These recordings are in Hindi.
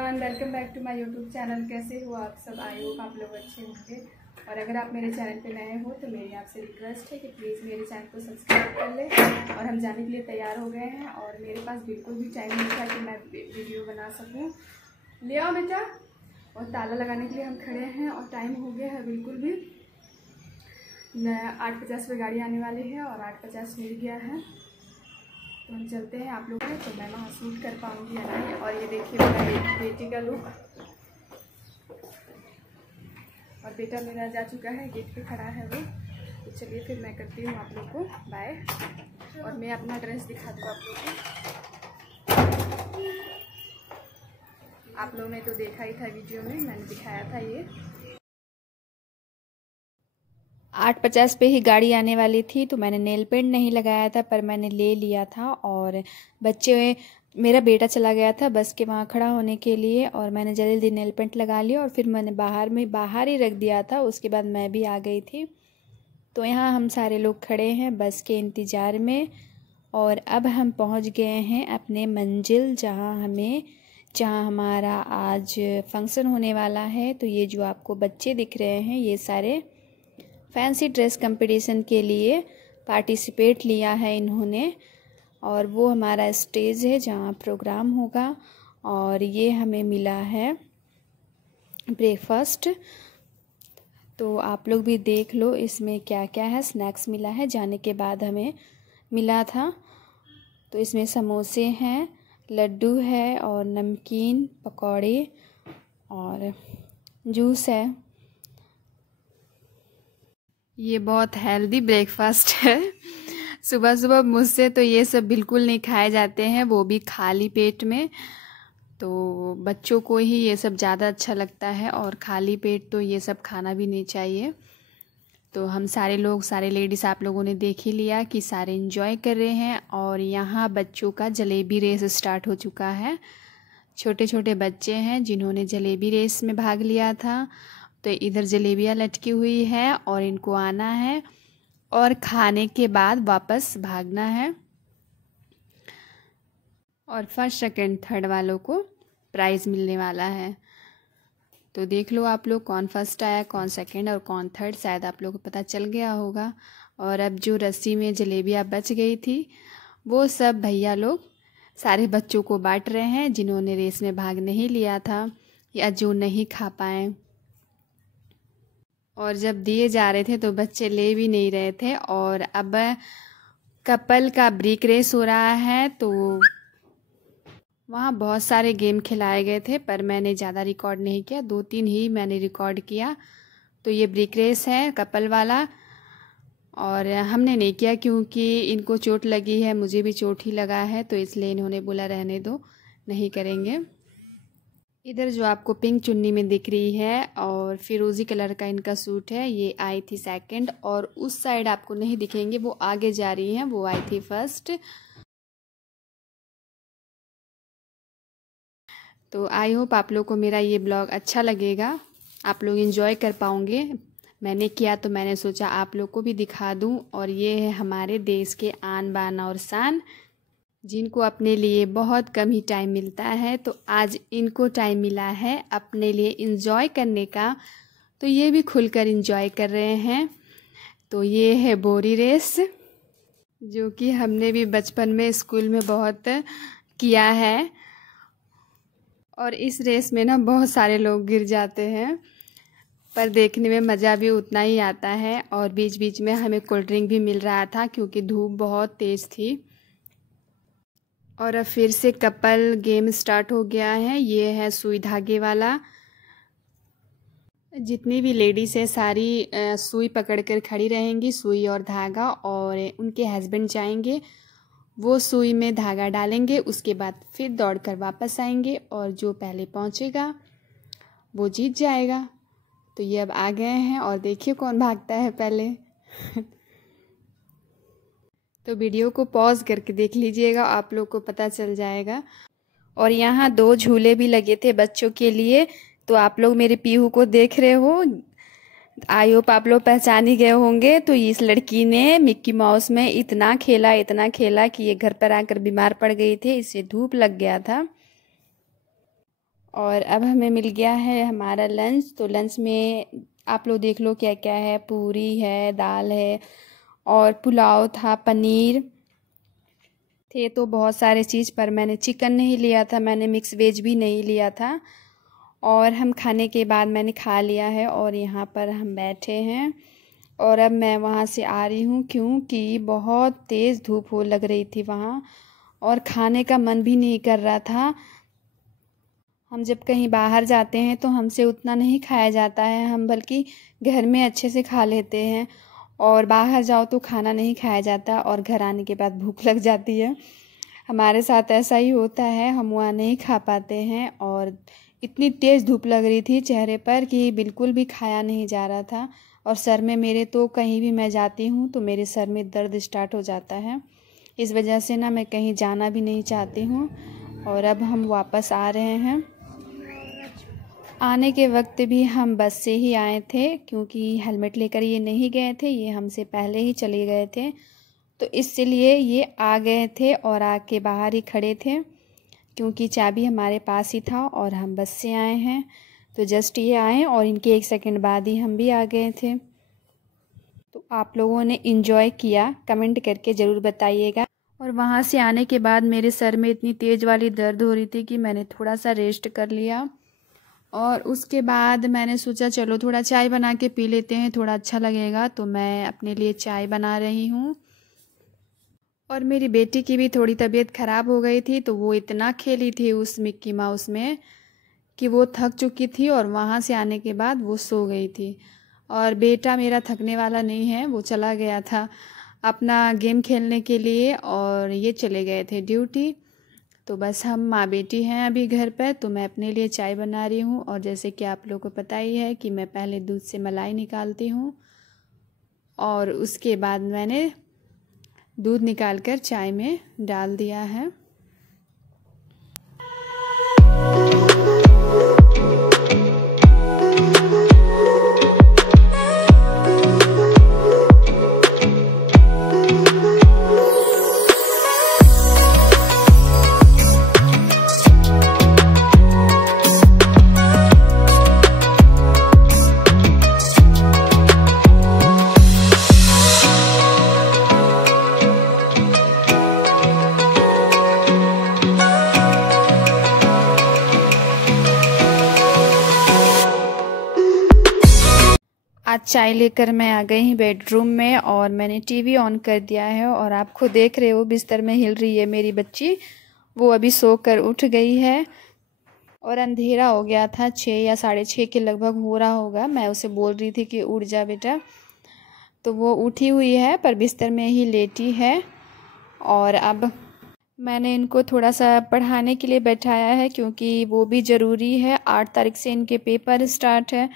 Everyone, welcome back to my YouTube channel. कैसे हो आप सब? आई होप आप लोग अच्छे होंगे। और अगर आप मेरे चैनल पे नए हो तो मेरी आपसे रिक्वेस्ट है कि प्लीज़ मेरे चैनल को सब्सक्राइब कर ले। और हम जाने के लिए तैयार हो गए हैं और मेरे पास बिल्कुल भी टाइम नहीं था कि मैं वीडियो बना सकूँ। ले आओ बेटा। और ताला लगाने के लिए हम खड़े हैं और टाइम हो गया है बिल्कुल भी 8:50 पे गाड़ी आने वाली है और 8:50 मिल गया है। तो हम चलते हैं आप लोग, तो मैं वहाँ शूट कर पाऊँगी या नहीं। और ये देखिए मेरा बेटी का लुक। और बेटा मेरा जा चुका है, गेट पे खड़ा है वो। तो चलिए फिर मैं करती हूँ आप लोग को बाय। और मैं अपना ड्रेस दिखा दूँ आप लोग को। आप लोगों ने तो देखा ही था वीडियो में, मैंने दिखाया था। ये 8:50 पे ही गाड़ी आने वाली थी तो मैंने नेल पेंट नहीं लगाया था, पर मैंने ले लिया था। और मेरा बेटा चला गया था बस के वहाँ खड़ा होने के लिए और मैंने जल्दी नेल पेंट लगा लिया और फिर मैंने बाहर ही रख दिया था। उसके बाद मैं भी आ गई थी। तो यहाँ हम सारे लोग खड़े हैं बस के इंतज़ार में। और अब हम पहुँच गए हैं अपने मंजिल, जहाँ हमारा आज फंक्शन होने वाला है। तो ये जो आपको बच्चे दिख रहे हैं, ये सारे फैंसी ड्रेस कंपटीशन के लिए पार्टिसिपेट लिया है इन्होंने। और वो हमारा स्टेज है जहाँ प्रोग्राम होगा। और ये हमें मिला है ब्रेकफास्ट। तो आप लोग भी देख लो इसमें क्या क्या है। स्नैक्स मिला है, जाने के बाद हमें मिला था। तो इसमें समोसे हैं, लड्डू है और नमकीन, पकौड़े और जूस है। ये बहुत हेल्दी ब्रेकफास्ट है। सुबह सुबह मुझसे तो ये सब बिल्कुल नहीं खाए जाते हैं, वो भी खाली पेट में। तो बच्चों को ही ये सब ज़्यादा अच्छा लगता है और खाली पेट तो ये सब खाना भी नहीं चाहिए। तो हम सारे लेडीज़ आप लोगों ने देख ही लिया कि सारे एंजॉय कर रहे हैं। और यहाँ बच्चों का जलेबी रेस स्टार्ट हो चुका है। छोटे छोटे बच्चे हैं जिन्होंने जलेबी रेस में भाग लिया था। तो इधर जलेबियाँ लटकी हुई है और इनको आना है और खाने के बाद वापस भागना है। और फर्स्ट सेकंड थर्ड वालों को प्राइज़ मिलने वाला है। तो देख लो आप लोग कौन फर्स्ट आया, कौन सेकंड और कौन थर्ड। शायद आप लोगों को पता चल गया होगा। और अब जो रस्सी में जलेबियाँ बच गई थी वो सब भैया लोग सारे बच्चों को बांट रहे हैं, जिन्होंने रेस में भाग नहीं लिया था या जो नहीं खा पाए। और जब दिए जा रहे थे तो बच्चे ले भी नहीं रहे थे। और अब कपल का ब्रेक रेस हो रहा है। तो वहाँ बहुत सारे गेम खिलाए गए थे, पर मैंने ज़्यादा रिकॉर्ड नहीं किया, 2-3 ही मैंने रिकॉर्ड किया। तो ये ब्रेक रेस है कपल वाला। और हमने नहीं किया क्योंकि इनको चोट लगी है, मुझे भी चोट ही लगा है, तो इसलिए इन्होंने बोला रहने दो, नहीं करेंगे। इधर जो आपको पिंक चुन्नी में दिख रही है और फिरोज़ी कलर का इनका सूट है, ये आई थी सेकंड। और उस साइड आपको नहीं दिखेंगे, वो आगे जा रही हैं, वो आई थी फर्स्ट। तो आई होप आप लोग को मेरा ये ब्लॉग अच्छा लगेगा, आप लोग एंजॉय कर पाओगे। मैंने किया तो मैंने सोचा आप लोग को भी दिखा दूं। और ये है हमारे देश के आन बान और शान, जिनको अपने लिए बहुत कम ही टाइम मिलता है। तो आज इनको टाइम मिला है अपने लिए एंजॉय करने का, तो ये भी खुलकर एंजॉय कर रहे हैं। तो ये है बोरी रेस, जो कि हमने भी बचपन में स्कूल में बहुत किया है। और इस रेस में ना बहुत सारे लोग गिर जाते हैं, पर देखने में मज़ा भी उतना ही आता है। और बीच बीच में हमें कोल्ड ड्रिंक भी मिल रहा था क्योंकि धूप बहुत तेज़ थी। और अब फिर से कपल गेम स्टार्ट हो गया है। ये है सुई धागे वाला। जितनी भी लेडीज़ है सारी सुई पकड़कर खड़ी रहेंगी, सुई और धागा। और उनके हस्बैंड जाएंगे, वो सुई में धागा डालेंगे, उसके बाद फिर दौड़कर वापस आएंगे और जो पहले पहुंचेगा वो जीत जाएगा। तो ये अब आ गए हैं और देखिए कौन भागता है पहले। तो वीडियो को पॉज करके देख लीजिएगा, आप लोग को पता चल जाएगा। और यहाँ 2 झूले भी लगे थे बच्चों के लिए। तो आप लोग मेरे पीहू को देख रहे हो, आई होप आप लोग पहचान ही गए होंगे। तो इस लड़की ने मिक्की माउस में इतना खेला कि ये घर पर आकर बीमार पड़ गई थी, इसे धूप लग गया था। और अब हमें मिल गया है हमारा लंच। तो लंच में आप लोग देख लो क्या क्या है, पूरी है, दाल है और पुलाव था, पनीर थे, तो बहुत सारे चीज़। पर मैंने चिकन नहीं लिया था, मैंने मिक्स वेज भी नहीं लिया था। और हम खाने के बाद मैंने खा लिया है और यहाँ पर हम बैठे हैं। और अब मैं वहाँ से आ रही हूँ क्योंकि बहुत तेज़ धूप हो लग रही थी वहाँ, और खाने का मन भी नहीं कर रहा था। हम जब कहीं बाहर जाते हैं तो हमसे उतना नहीं खाया जाता है, हम बल्कि घर में अच्छे से खा लेते हैं, और बाहर जाओ तो खाना नहीं खाया जाता और घर आने के बाद भूख लग जाती है। हमारे साथ ऐसा ही होता है, हम वहाँ नहीं खा पाते हैं। और इतनी तेज़ धूप लग रही थी चेहरे पर कि बिल्कुल भी खाया नहीं जा रहा था। और सर में मेरे तो कहीं भी मैं जाती हूँ तो मेरे सर में दर्द स्टार्ट हो जाता है, इस वजह से ना मैं कहीं जाना भी नहीं चाहती हूँ। और अब हम वापस आ रहे हैं। आने के वक्त भी हम बस से ही आए थे क्योंकि हेलमेट लेकर ये नहीं गए थे, ये हमसे पहले ही चले गए थे, तो इसलिए ये आ गए थे और आके बाहर ही खड़े थे क्योंकि चाबी हमारे पास ही था और हम बस से आए हैं। तो जस्ट ये आए और इनके 1 सेकंड बाद ही हम भी आ गए थे। तो आप लोगों ने इन्जॉय किया, कमेंट करके ज़रूर बताइएगा। और वहाँ से आने के बाद मेरे सर में इतनी तेज़ वाली दर्द हो रही थी कि मैंने थोड़ा सा रेस्ट कर लिया। और उसके बाद मैंने सोचा चलो थोड़ा चाय बना के पी लेते हैं, थोड़ा अच्छा लगेगा। तो मैं अपने लिए चाय बना रही हूँ। और मेरी बेटी की भी थोड़ी तबीयत ख़राब हो गई थी, तो वो इतना खेली थी उस मिक्की माउस में कि वो थक चुकी थी और वहाँ से आने के बाद वो सो गई थी। और बेटा मेरा थकने वाला नहीं है, वो चला गया था अपना गेम खेलने के लिए और ये चले गए थे ड्यूटी। तो बस हम माँ बेटी हैं अभी घर पर। तो मैं अपने लिए चाय बना रही हूँ। और जैसे कि आप लोगों को पता ही है कि मैं पहले दूध से मलाई निकालती हूँ और उसके बाद मैंने दूध निकालकर चाय में डाल दिया है। आज चाय लेकर मैं आ गई हूँ बेडरूम में और मैंने टीवी ऑन कर दिया है। और आप खुद देख रहे हो बिस्तर में हिल रही है मेरी बच्ची, वो अभी सोकर उठ गई है। और अंधेरा हो गया था, 6 या 6:30 के लगभग हो रहा होगा। मैं उसे बोल रही थी कि उठ जा बेटा, तो वो उठी हुई है पर बिस्तर में ही लेटी है। और अब मैंने इनको थोड़ा सा पढ़ाने के लिए बैठाया है क्योंकि वो भी ज़रूरी है। 8 तारीख से इनके पेपर स्टार्ट है,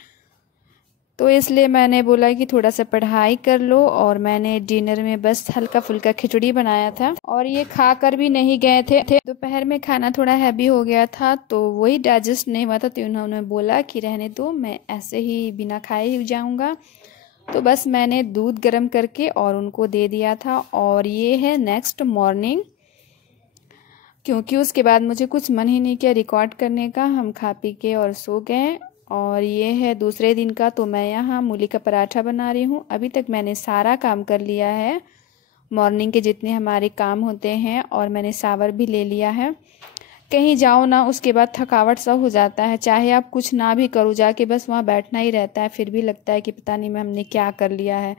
तो इसलिए मैंने बोला कि थोड़ा सा पढ़ाई कर लो। और मैंने डिनर में बस हल्का फुल्का खिचड़ी बनाया था और ये खाकर भी नहीं गए थे। दोपहर में खाना थोड़ा हैवी हो गया था तो वही डाइजेस्ट नहीं हुआ था, तो उन्होंने बोला कि रहने दो, मैं ऐसे ही बिना खाए ही जाऊंगा। तो बस मैंने दूध गर्म करके और उनको दे दिया था। और ये है नेक्स्ट मॉर्निंग, क्योंकि उसके बाद मुझे कुछ मन ही नहीं किया रिकॉर्ड करने का। हम खा पी के और सो गए। और ये है दूसरे दिन का। तो मैं यहाँ मूली का पराठा बना रही हूँ। अभी तक मैंने सारा काम कर लिया है, मॉर्निंग के जितने हमारे काम होते हैं, और मैंने शावर भी ले लिया है। कहीं जाओ ना उसके बाद थकावट सा हो जाता है, चाहे आप कुछ ना भी करो, जाके बस वहाँ बैठना ही रहता है, फिर भी लगता है कि पता नहीं मैं हमने क्या कर लिया है।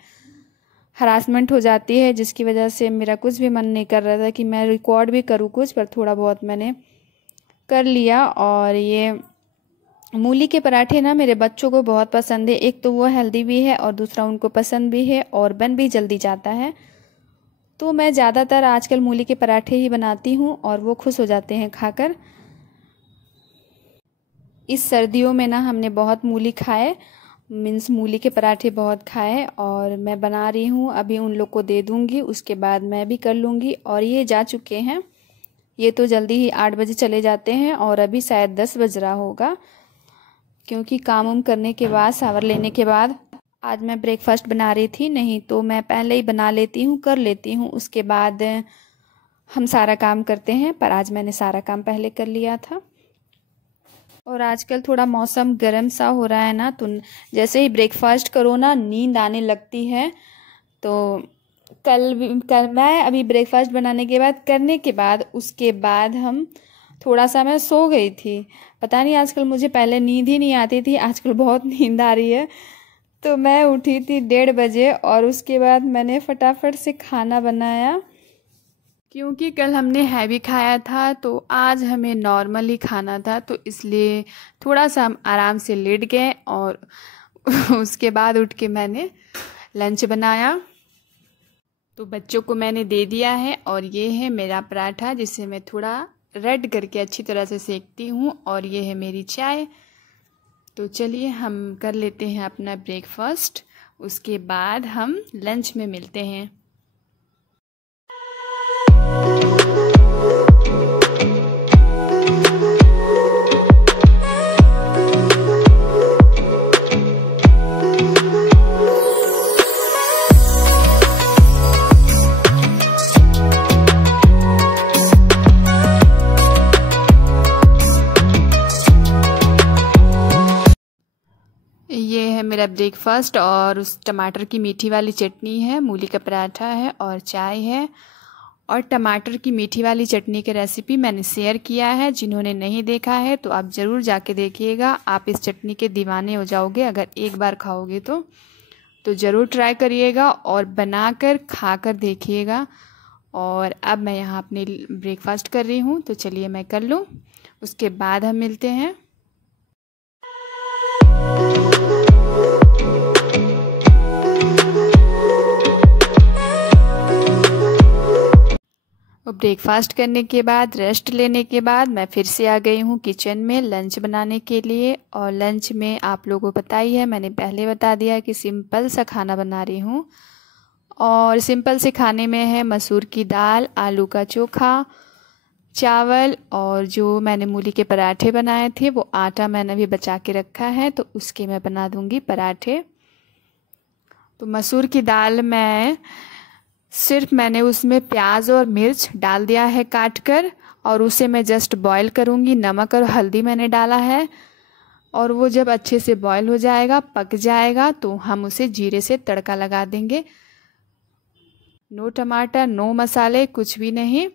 हरासमेंट हो जाती है जिसकी वजह से मेरा कुछ भी मन नहीं कर रहा था कि मैं रिकॉर्ड भी करूँ कुछ, पर थोड़ा बहुत मैंने कर लिया। और ये मूली के पराठे ना मेरे बच्चों को बहुत पसंद है। एक तो वो हेल्दी भी है और दूसरा उनको पसंद भी है और बन भी जल्दी जाता है। तो मैं ज़्यादातर आजकल मूली के पराठे ही बनाती हूँ और वो खुश हो जाते हैं खाकर। इस सर्दियों में ना हमने बहुत मूली खाए, मीन्स मूली के पराठे बहुत खाए। और मैं बना रही हूँ, अभी उन लोग को दे दूँगी, उसके बाद मैं भी कर लूँगी। और ये जा चुके हैं, ये तो जल्दी ही 8 बजे चले जाते हैं और अभी शायद 10 बज रहा होगा, क्योंकि काम उम करने के बाद, शावर लेने के बाद। आज मैं ब्रेकफास्ट बना रही थी, नहीं तो मैं पहले ही बना लेती हूँ, कर लेती हूँ, उसके बाद हम सारा काम करते हैं। पर आज मैंने सारा काम पहले कर लिया था। और आजकल थोड़ा मौसम गर्म सा हो रहा है ना, तो जैसे ही ब्रेकफास्ट करो ना नींद आने लगती है। तो कल मैं अभी ब्रेकफास्ट बनाने के बाद करने के बाद उसके बाद हम थोड़ा सा मैं सो गई थी। पता नहीं आजकल मुझे पहले नींद ही नहीं आती थी, आजकल बहुत नींद आ रही है। तो मैं उठी थी 1:30 बजे और उसके बाद मैंने फटाफट से खाना बनाया, क्योंकि कल हमने हैवी खाया था तो आज हमें नॉर्मल ही खाना था, तो इसलिए थोड़ा सा हम आराम से लेट गए। और उसके बाद उठ के मैंने लंच बनाया, तो बच्चों को मैंने दे दिया है। और ये है मेरा पराठा जिसे मैं थोड़ा रेड करके अच्छी तरह से सेकती हूँ, और ये है मेरी चाय। तो चलिए हम कर लेते हैं अपना ब्रेकफास्ट, उसके बाद हम लंच में मिलते हैं। ये है मेरा ब्रेकफास्ट, और उस टमाटर की मीठी वाली चटनी है, मूली का पराठा है और चाय है। और टमाटर की मीठी वाली चटनी की रेसिपी मैंने शेयर किया है, जिन्होंने नहीं देखा है तो आप ज़रूर जाके देखिएगा। आप इस चटनी के दीवाने हो जाओगे अगर एक बार खाओगे तो ज़रूर ट्राई करिएगा और बनाकर खाकर देखिएगा। और अब मैं यहाँ अपने ब्रेकफास्ट कर रही हूँ, तो चलिए मैं कर लूँ, उसके बाद हम मिलते हैं। और ब्रेकफास्ट करने के बाद, रेस्ट लेने के बाद मैं फिर से आ गई हूँ किचन में लंच बनाने के लिए। और लंच में आप लोगों को पता ही है, मैंने पहले बता दिया कि सिंपल सा खाना बना रही हूँ। और सिंपल से खाने में है मसूर की दाल, आलू का चोखा, चावल, और जो मैंने मूली के पराठे बनाए थे वो आटा मैंने अभी बचा के रखा है, तो उसके मैं बना दूँगी पराठे। तो मसूर की दाल में सिर्फ मैंने उसमें प्याज और मिर्च डाल दिया है काट कर, और उसे मैं जस्ट बॉईल करूँगी। नमक और हल्दी मैंने डाला है, और वो जब अच्छे से बॉईल हो जाएगा, पक जाएगा, तो हम उसे जीरे से तड़का लगा देंगे। नो टमाटर, नो मसाले, कुछ भी नहीं,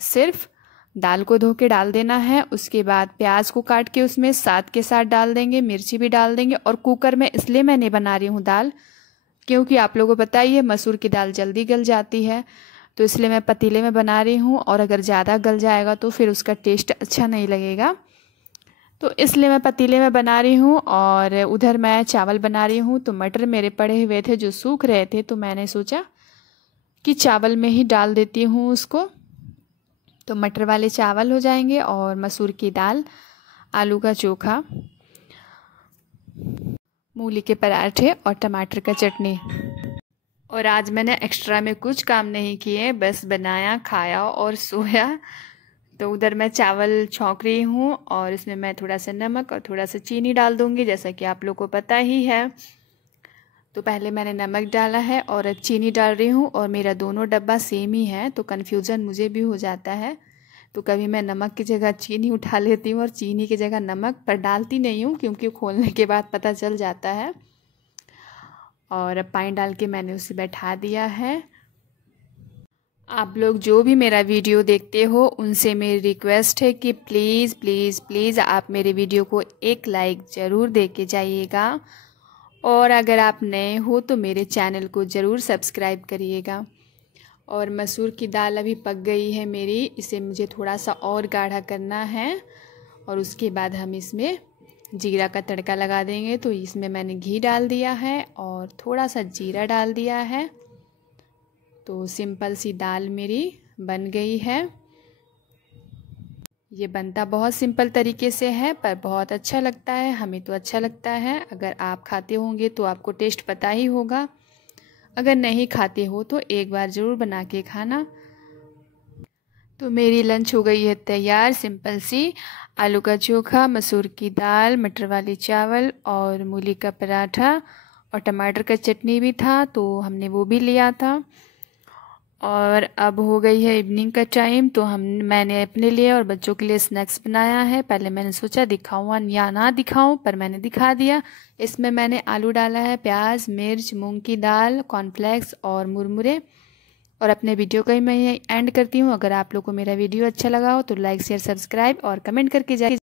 सिर्फ दाल को धो के डाल देना है। उसके बाद प्याज को काट के उसमें साथ के साथ डाल देंगे, मिर्ची भी डाल देंगे। और कुकर में इसलिए मैं नहीं बना रही हूँ दाल, क्योंकि आप लोगों को पता ही है मसूर की दाल जल्दी गल जाती है, तो इसलिए मैं पतीले में बना रही हूँ। और अगर ज़्यादा गल जाएगा तो फिर उसका टेस्ट अच्छा नहीं लगेगा, तो इसलिए मैं पतीले में बना रही हूँ। और उधर मैं चावल बना रही हूँ, तो मटर मेरे पड़े हुए थे जो सूख रहे थे, तो मैंने सोचा कि चावल में ही डाल देती हूँ उसको, तो मटर वाले चावल हो जाएंगे। और मसूर की दाल, आलू का चोखा, मूली के पराठे और टमाटर का चटनी। और आज मैंने एक्स्ट्रा में कुछ काम नहीं किए, बस बनाया, खाया और सोया। तो उधर मैं चावल छौंक रही हूँ, और इसमें मैं थोड़ा सा नमक और थोड़ा सा चीनी डाल दूँगी, जैसा कि आप लोग को पता ही है। तो पहले मैंने नमक डाला है और चीनी डाल रही हूँ, और मेरा दोनों डब्बा सेम ही है, तो कन्फ्यूज़न मुझे भी हो जाता है। तो कभी मैं नमक की जगह चीनी उठा लेती हूँ और चीनी की जगह नमक, पर डालती नहीं हूँ क्योंकि खोलने के बाद पता चल जाता है। और अब पानी डाल के मैंने उसे बैठा दिया है। आप लोग जो भी मेरा वीडियो देखते हो उनसे मेरी रिक्वेस्ट है कि प्लीज़ प्लीज़ प्लीज़ आप मेरे वीडियो को एक लाइक ज़रूर दे के जाइएगा। और अगर आप नए हो तो मेरे चैनल को ज़रूर सब्सक्राइब करिएगा। और मसूर की दाल अभी पक गई है मेरी, इसे मुझे थोड़ा सा और गाढ़ा करना है। और उसके बाद हम इसमें जीरा का तड़का लगा देंगे। तो इसमें मैंने घी डाल दिया है और थोड़ा सा जीरा डाल दिया है। तो सिंपल सी दाल मेरी बन गई है। ये बनता बहुत सिंपल तरीके से है, पर बहुत अच्छा लगता है, हमें तो अच्छा लगता है। अगर आप खाते होंगे तो आपको टेस्ट पता ही होगा, अगर नहीं खाते हो तो एक बार ज़रूर बना के खाना। तो मेरी लंच हो गई है तैयार, सिंपल सी आलू का चोखा, मसूर की दाल, मटर वाली चावल और मूली का पराठा, और टमाटर का चटनी भी था तो हमने वो भी लिया था। और अब हो गई है इवनिंग का टाइम, तो मैंने अपने लिए और बच्चों के लिए स्नैक्स बनाया है। पहले मैंने सोचा दिखाऊँ या ना दिखाऊं, पर मैंने दिखा दिया। इसमें मैंने आलू डाला है, प्याज, मिर्च, मूंग की दाल, कॉर्नफ्लेक्स और मुरमुरे। और अपने वीडियो को ही मैं एंड करती हूँ। अगर आप लोग को मेरा वीडियो अच्छा लगा हो तो लाइक शेयर सब्सक्राइब और कमेंट करके जाइए।